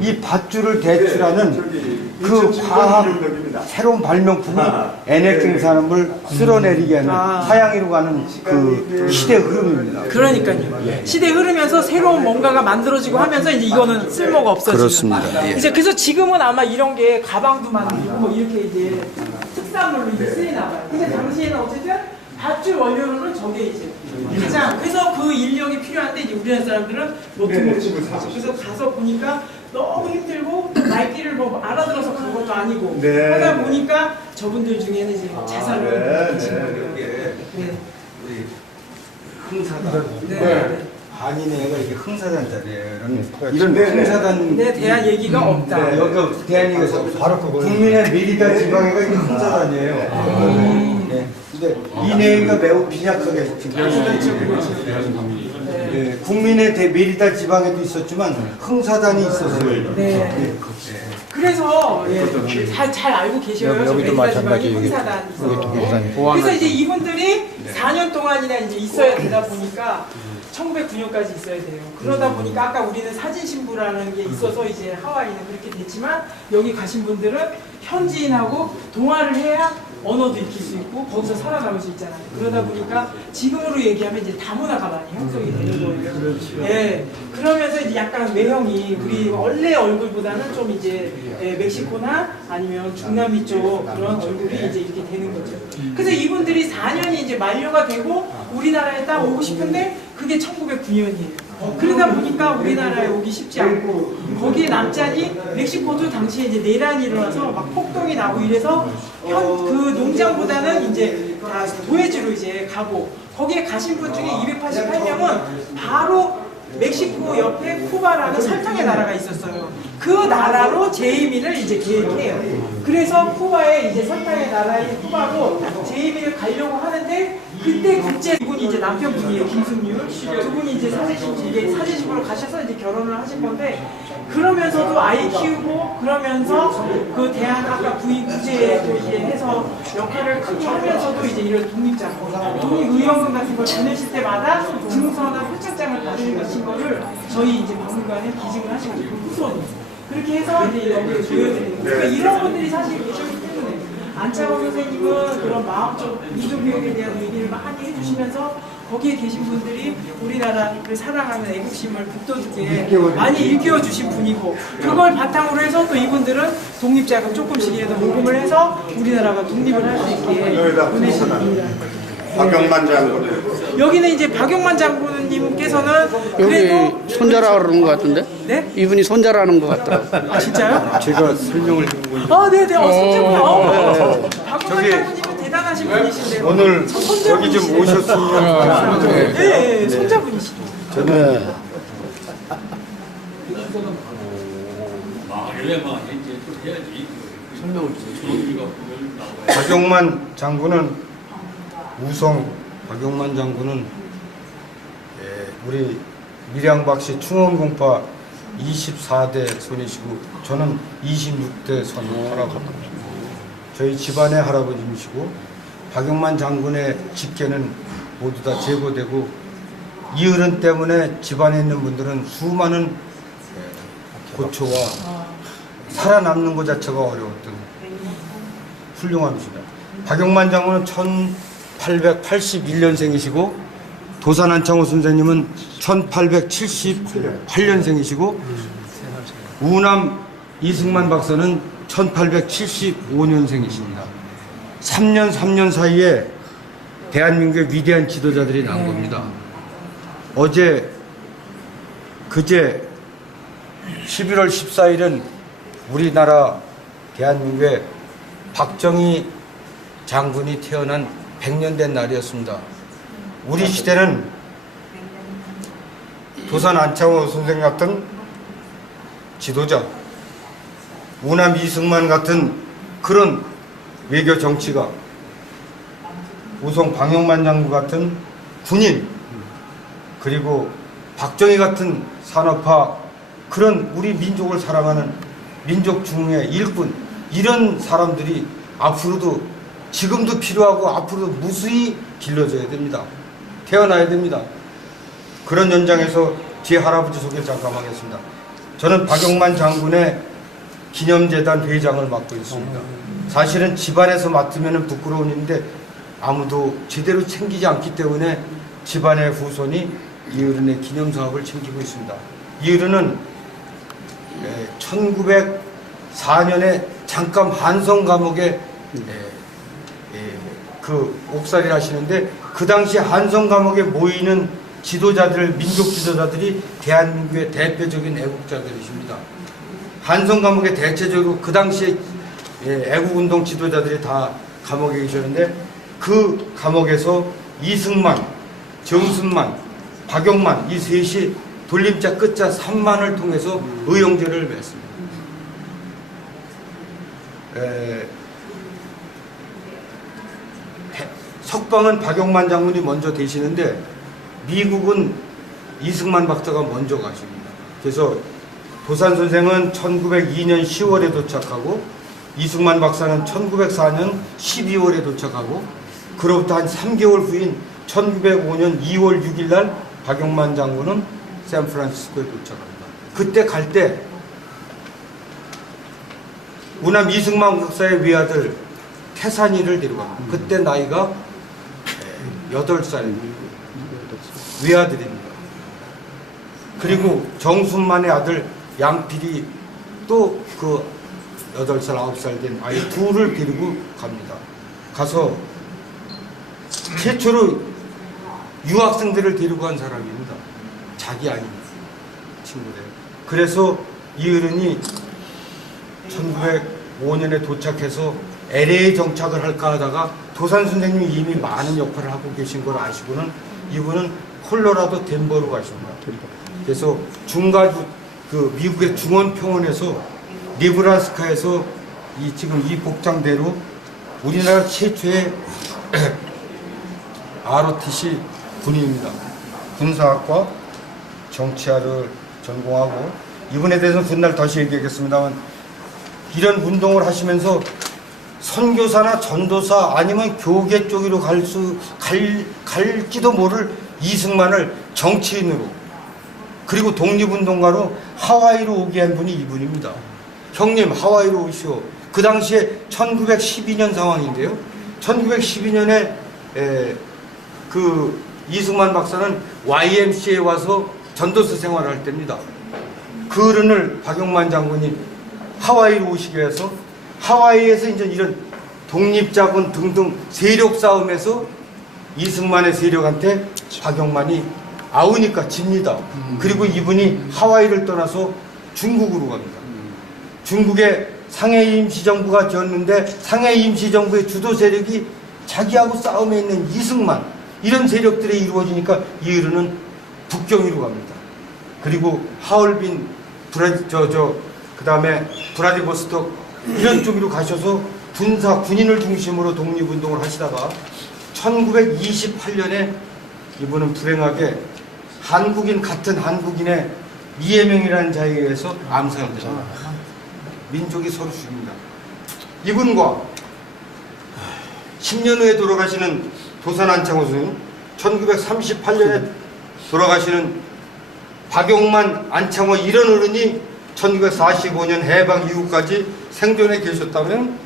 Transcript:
이 밧줄을 대출하는 그 과학 새로운 발명품이 NX 산업을 쓸어내리게 하는 하향으로 가는 그 시대 흐름입니다. 그러니까요. 시대 흐르면서 새로운 뭔가가 만들어지고 하면서 이제 이거는 쓸모가 없어지는. 그렇습니다. 예. 이제 그래서 지금은 아마 이런 게 가방도 만들고 뭐 이렇게 이제 특산물로 이제 쓰이나 봐요. 근데 당시에는 어쨌든 밧줄 원료로는 저게 이제 가장 그래서 그 인력이 필요한데 이제 우리나라 사람들은 노트북을 사서 그래서 가서 보니까 너무 힘들고 또 말귀를 뭐 알아들어서 간 것도 아니고 하다 보니까 저분들 중에는 이제 자살을 하신 거예요. 네. 우리 흥사단. 네. 한인회가 이게 흥사단짜리예요. 이런 흥사단에 대한 얘기가 없다. 여기 대한민국에서 바로 국민의 메리다 지방회가 이게 흥사단이에요. 네. 근데 이 내용이 매우 빈약하게 네. 국민의 메리다 지방에도 있었지만 흥사단이 있었어요. 네. 그래서 잘 알고 계셔요. 여기도 마찬가지. 흥사단이 있어요. 그래서 이제 이분들이 4년 동안이나 이제 있어야 되다 보니까 1909년까지 있어야 돼요. 그러다 보니까 아까 우리는 사진 신부라는 게 있어서 이제 하와이는 그렇게 됐지만 여기 가신 분들은 현지인하고 동화를 해야 언어도 익힐 수 있고 거기서 살아남을 수 있잖아요. 그러다 보니까 지금으로 얘기하면 이제 다문화가 많이 형성이 되는 거예요. 예. 그러면서 이제 약간 외형이 우리 원래 얼굴보다는 좀 이제 멕시코나 아니면 중남미 쪽 그런 얼굴이 이제 이렇게 되는 거죠. 그래서 이분들이 4년이 이제 만료가 되고 우리나라에 딱 오고 싶은데 그게 1909년이에요. 그러다 보니까 우리나라에 오기 쉽지 않고 거기에 남자니 멕시코도 당시에 이제 내란이 일어나서 막 폭동이 나고 이래서 그 농장보다는 이제 다 도해지로 이제 가고 거기에 가신 분 중에 288명은 바로 멕시코 옆에 쿠바라는 설탕의 나라가 있었어요. 그 나라로 재이민을 이제 계획해요. 그래서 쿠바에 이제 설탕의 나라인 쿠바로 재이민을 가려고 하는데 그때 국제 이분이 이제 남편분이에요. 김승률 두 분이 이제 사제집으로 가셔서 이제 결혼을 하신 건데 그러면서도 아이 키우고 그러면서 그 대한 아까 부인 구제에 또 이제 해서 역할을 크게 하면서도 이제 이런 독립의원금 같은 걸 보내실 때마다 증서나 표창장을 받으신 거를 저희 이제 박물관에 기증을 하시고 후손 그렇게 해서 이제 여기에 보여드리는 거예요. 그러니까 이런 분들이 사실 계시기 때문에 안차범 선생님은 그런 마음적 민족교육에 대한 얘기를 많이 해주시면서 거기에 계신 분들이 우리나라를 사랑하는 애국심을 북돋우게 많이 일깨워주신 분이고 그걸 바탕으로 해서 또 이분들은 독립자금 조금씩이라도 모금을 해서 우리나라가 독립을 할 수 있게 보내신 분입니다. 박용만 장군. 여기는 이제 박용만 장군님께서는 여기 손자라 그러는 것 같은데? 네? 이분이 손자라는 것 같더라고요. 아 진짜요? 제가 설명을 드린 거니까 아 네네 손자분 박용만 장군님은 대단하신 분이신데요. 오늘 여기 좀 오셨으면 네 손자분이시죠. 저는 박용만 장군은 박용만 장군은 우리 밀양박씨 충원공파 24대 손이시고 저는 26대 손 할아버지 저희 집안의 할아버지이시고 박용만 장군의 직계는 모두 다 제거되고 이 어른 때문에 집안에 있는 분들은 수많은 고초와 살아남는 것 자체가 어려웠던 훌륭합니다. 박용만 장군은 1881년생이시고 도산 안창호 선생님은 1878년생이시고 우남 이승만 박사는 1875년생이십니다. 3년 사이에 대한민국의 위대한 지도자들이 난 겁니다. 그제 11월 14일은 우리나라 대한민국의 박정희 장군이 태어난 100년 된 날이었습니다. 우리 시대는 도산 안창호 선생 같은 지도자, 우남 이승만 같은 그런 외교 정치가, 우성 박용만 장군 같은 군인, 그리고 박정희 같은 산업화, 그런 우리 민족을 사랑하는 민족 중흥의 일꾼, 이런 사람들이 앞으로도 지금도 필요하고 앞으로도 무수히 길러져야 됩니다. 태어나야 됩니다. 그런 현장에서 제 할아버지 소개를 잠깐 하겠습니다. 저는 박용만 장군의 기념재단 회장을 맡고 있습니다. 사실은 집안에서 맡으면 부끄러운 일인데 아무도 제대로 챙기지 않기 때문에 집안의 후손이 이어른의 기념사업을 챙기고 있습니다. 이어른은 1904년에 잠깐 한성 감옥에 그 옥살이를 하시는데 그 당시 한성 감옥에 모이는 지도자들, 민족 지도자들이 대한민국의 대표적인 애국자들이십니다. 한성 감옥에 대체적으로 그 당시에 애국운동 지도자들이 다 감옥에 계셨는데 그 감옥에서 이승만, 정순만, 박용만 이 셋이 돌림자 끝자 3만을 통해서 의형제를 맺습니다. 석방은 박용만 장군이 먼저 되시는데 미국은 이승만 박사가 먼저 가십니다. 그래서 도산 선생은 1902년 10월에 도착하고 이승만 박사는 1904년 12월에 도착하고 그로부터 한 3개월 후인 1905년 2월 6일 날 박용만 장군은 샌프란시스코에 도착합니다. 그때 갈 때 우남 이승만 박사의 외아들 태산이를 데려갑니다. 그때 나이가 8살 외아들입니다. 그리고 정순만의 아들 양필이 또 그 8살, 9살 된 아이 둘을 데리고 갑니다. 가서 최초로 유학생들을 데리고 간 사람입니다. 자기 아닌 친구들. 그래서 이 어른이 1905년에 도착해서 LA에 정착을 할까 하다가 도산 선생님이 이미 많은 역할을 하고 계신 걸 아시고는 이분은 콜로라도 덴버로 가십니다. 그래서 그 미국의 중원평원에서 네브라스카에서 지금 이 복장대로 우리나라 최초의 ROTC 군인입니다. 군사학과 정치학을 전공하고 이분에 대해서는 훗날 다시 얘기하겠습니다만 이런 운동을 하시면서 선교사나 전도사 아니면 교계 쪽으로 갈지도 모를 이승만을 정치인으로 그리고 독립운동가로 하와이로 오게 한 분이 이분입니다. 형님 하와이로 오시오. 그 당시에 1912년 상황인데요. 1912년에 그 이승만 박사는 YMCA에 와서 전도사 생활을 할 때입니다. 그 어른을 박용만 장군이 하와이로 오시게 해서 하와이에서 이제 이런 독립자군 등등 세력 싸움에서 이승만의 세력한테 박용만이 아우니까 집니다. 그리고 이분이 하와이를 떠나서 중국으로 갑니다. 중국의 상해 임시정부가 되었는데 상해 임시정부의 주도 세력이 자기하고 싸움에 있는 이승만 이런 세력들이 이루어지니까 이 어른은 북경으로 갑니다. 그리고 하얼빈 그 다음에 브라디보스톡 이런 쪽으로 가셔서 군인을 중심으로 독립운동을 하시다가 1928년에 이분은 불행하게 같은 한국인의 이해명이라는 자에 의해서 암살됩니다. 민족이 서로 죽입니다. 이분과 10년 후에 돌아가시는 도산 안창호 스님, 1938년에 돌아가시는 박용만, 안창호 이런 어른이 1945년 해방 이후까지 생존해 계셨다면